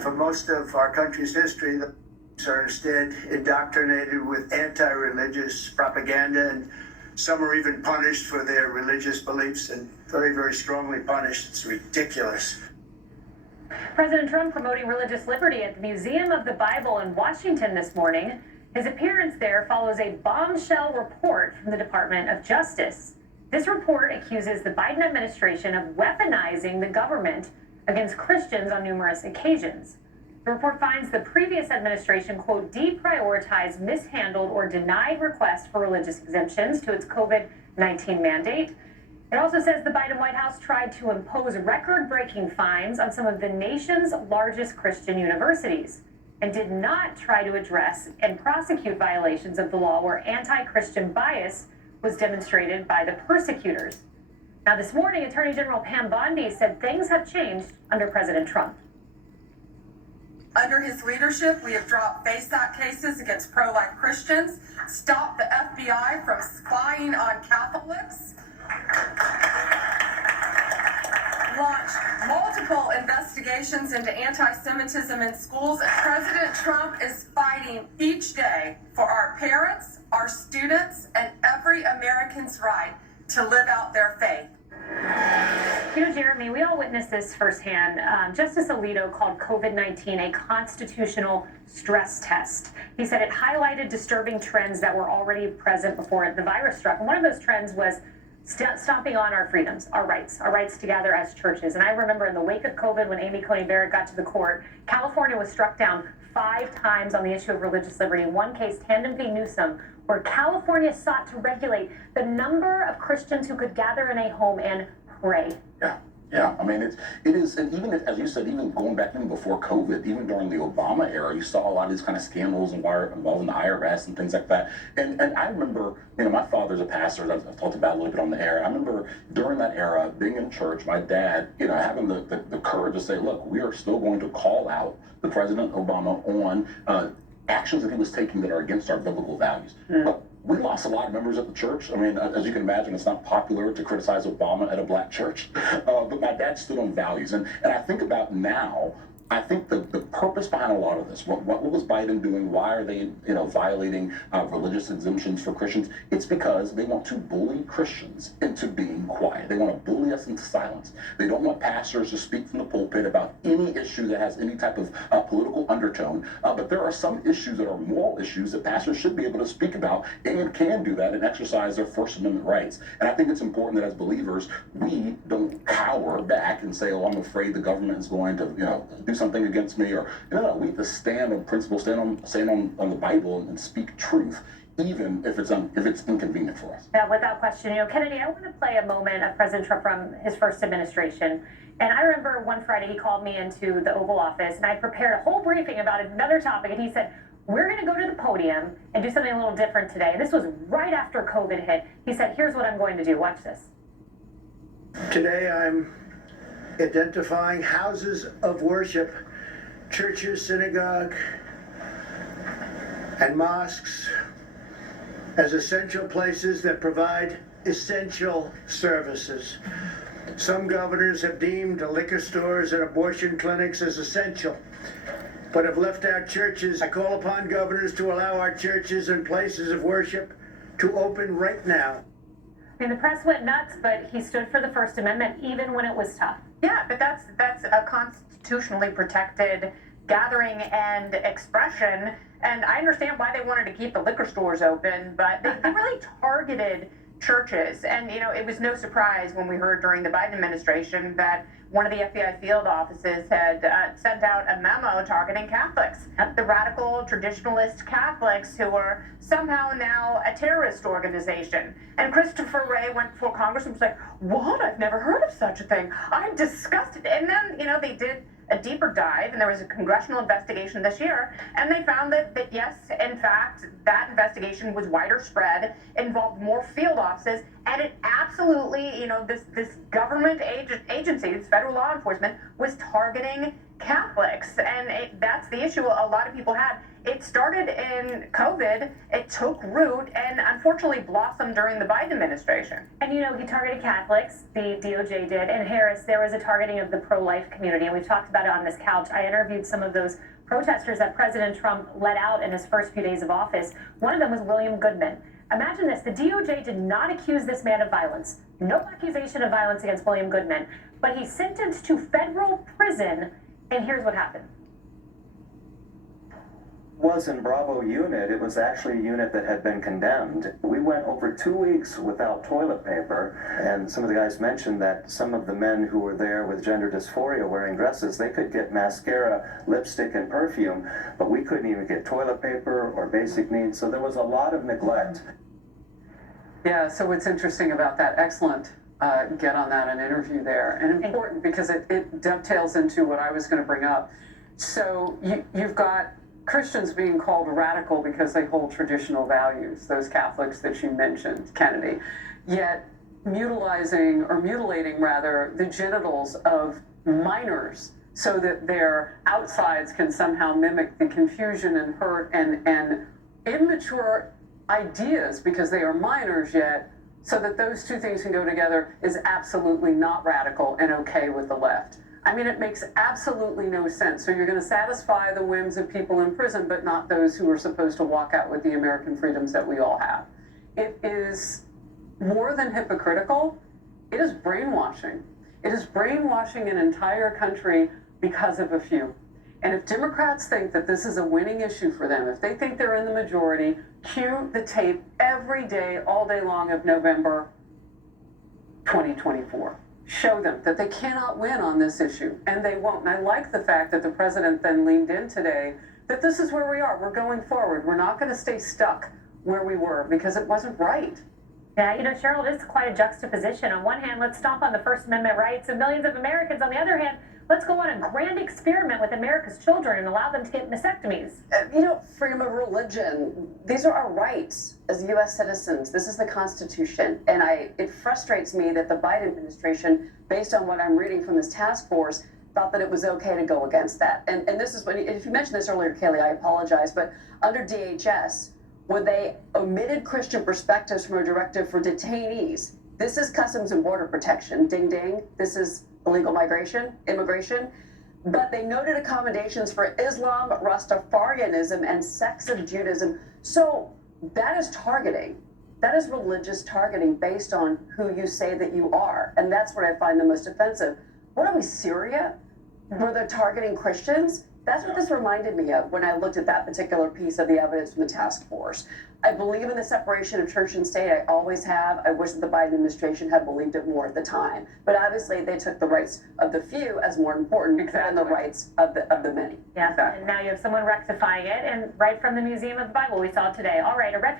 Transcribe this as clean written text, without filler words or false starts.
For most of our country's history, the are instead indoctrinated with anti-religious propaganda, and some are even punished for their religious beliefs, and very, very strongly punished. It's ridiculous. President Trump promoting religious liberty at the Museum of the Bible in Washington this morning. His appearance there follows a bombshell report from the Department of Justice. This report accuses the Biden administration of weaponizing the government against Christians on numerous occasions. The report finds the previous administration, quote, deprioritized, mishandled, or denied requests for religious exemptions to its COVID-19 mandate. It also says the Biden White House tried to impose record-breaking fines on some of the nation's largest Christian universities and did not try to address and prosecute violations of the law where anti-Christian bias was demonstrated by the persecutors. Now, this morning, Attorney General Pam Bondi said things have changed under President Trump. Under his leadership, we have dropped FACE cases against pro-life Christians, stopped the FBI from spying on Catholics, launched multiple investigations into anti-Semitism in schools, and President Trump is fighting each day for our parents, our students, and every American's right to live out their faith. You know, Jeremy, we all witnessed this firsthand. Justice Alito called COVID-19 a constitutional stress test. He said it highlighted disturbing trends that were already present before the virus struck. And one of those trends was stomping on our freedoms, our rights to gather as churches. And I remember in the wake of COVID, when Amy Coney Barrett got to the court, California was struck down 5 times on the issue of religious liberty. In one case, Tandem v. Newsom, where California sought to regulate the number of Christians who could gather in a home and pray. Yeah. I mean, it is, and even if, as you said, even going back even before COVID, even during the Obama era, you saw a lot of these kind of scandals involving the IRS and things like that. And I remember, my father's a pastor. I've talked about a little bit on the air. I remember during that era, being in church, my dad, having the courage to say, look, we are still going to call out the President Obama on actions that he was taking that are against our biblical values. But we lost a lot of members at the church. I mean, as you can imagine, it's not popular to criticize Obama at a black church. But my dad stood on values. And I think about now, I think the purpose behind a lot of this, what was Biden doing? Why are they, violating religious exemptions for Christians? It's because they want to bully Christians into being quiet. They want to bully us into silence. They don't want pastors to speak from the pulpit about any issue that has any type of political undertone. But there are some issues that are moral issues that pastors should be able to speak about and can do that and exercise their First Amendment rights. And I think it's important that as believers, we don't cower back and say, oh, I'm afraid the government is going to, do something against me, or no, we have to stand on principle, stand on the Bible and speak truth, even if it's inconvenient for us. Yeah, without question. Kennedy, I want to play a moment of President Trump from his first administration. And I remember one Friday he called me into the Oval Office, and I prepared a whole briefing about another topic, and he said, we're going to go to the podium and do something a little different today. And this was right after COVID hit. He said, here's what I'm going to do. Watch this. Today I'm identifying houses of worship, churches, synagogue, and mosques as essential places that provide essential services. Some governors have deemed liquor stores and abortion clinics as essential, but have left out churches. I call upon governors to allow our churches and places of worship to open right now. The press went nuts, but he stood for the First Amendment even when it was tough. Yeah, but that's a constitutionally protected gathering and expression, and I understand why they wanted to keep the liquor stores open, but they really targeted churches. And it was no surprise when we heard during the Biden administration that one of the FBI field offices had sent out a memo targeting Catholics, the radical traditionalist Catholics who are somehow now a terrorist organization. And Christopher Wray went before Congress and was like, what? I've never heard of such a thing. I'm disgusted. And then, they did a deeper dive, and there was a congressional investigation this year, and they found that yes, in fact, that investigation was wider spread, involved more field offices, And it absolutely, this government agency, this federal law enforcement, was targeting Catholics. And that's the issue a lot of people had. It started in COVID, it took root, and unfortunately blossomed during the Biden administration. And he targeted Catholics, the DOJ did, and Harris, there was a targeting of the pro-life community, and we've talked about it on this couch. I interviewed some of those protesters that President Trump let out in his first few days of office. One of them was William Goodman. Imagine this, the DOJ did not accuse this man of violence. No accusation of violence against William Goodman, but he's sentenced to federal prison, and here's what happened. Was in Bravo unit, it was actually a unit that had been condemned. We went over 2 weeks without toilet paper, and some of the guys mentioned that some of the men who were there with gender dysphoria wearing dresses, they could get mascara, lipstick, and perfume, but we couldn't even get toilet paper or basic needs, so there was a lot of neglect. Yeah, so what's interesting about that, excellent get on that, an interview there, and important because it dovetails into what I was going to bring up. So you've got Christians being called radical because they hold traditional values, those Catholics that you mentioned, Kennedy, yet mutilating the genitals of minors so that their outsides can somehow mimic the confusion and hurt and immature ideas because they are minors yet, so that those two things can go together is absolutely not radical and okay with the left. I mean, it makes absolutely no sense. So you're going to satisfy the whims of people in prison, but not those who are supposed to walk out with the American freedoms that we all have. It is more than hypocritical. It is brainwashing. It is brainwashing an entire country because of a few. And if Democrats think that this is a winning issue for them, if they think they're in the majority, cue the tape every day, all day long of November 2024. Show them that they cannot win on this issue, and they won't. And I like the fact that the president then leaned in today that this is where we are. We're going forward. We're not going to stay stuck where we were because it wasn't right. Yeah, Cheryl, it is quite a juxtaposition. On one hand, let's stomp on the First Amendment rights of millions of Americans. On the other hand, let's go on a grand experiment with America's children and allow them to get mastectomies. Freedom of religion, these are our rights as U.S. citizens. This is the Constitution. And it frustrates me that the Biden administration, based on what I'm reading from this task force, thought that it was okay to go against that. And this is if you mentioned this earlier, Kaylee, I apologize, but under DHS, when they omitted Christian perspectives from a directive for detainees, this is Customs and Border Protection, ding ding, this is illegal immigration, but they noted accommodations for Islam, Rastafarianism, and sects of Judaism. So that is targeting. That is religious targeting based on who you say that you are. And that's what I find the most offensive. What are we, Syria? Where they're targeting Christians? That's what this reminded me of when I looked at that particular piece of the evidence from the task force. I believe in the separation of church and state. I always have. I wish that the Biden administration had believed it more at the time. But obviously, they took the rights of the few as more important than the rights of the many. Yeah, exactly. And now you have someone rectifying it, and right from the Museum of the Bible we saw today. All right, a refuge.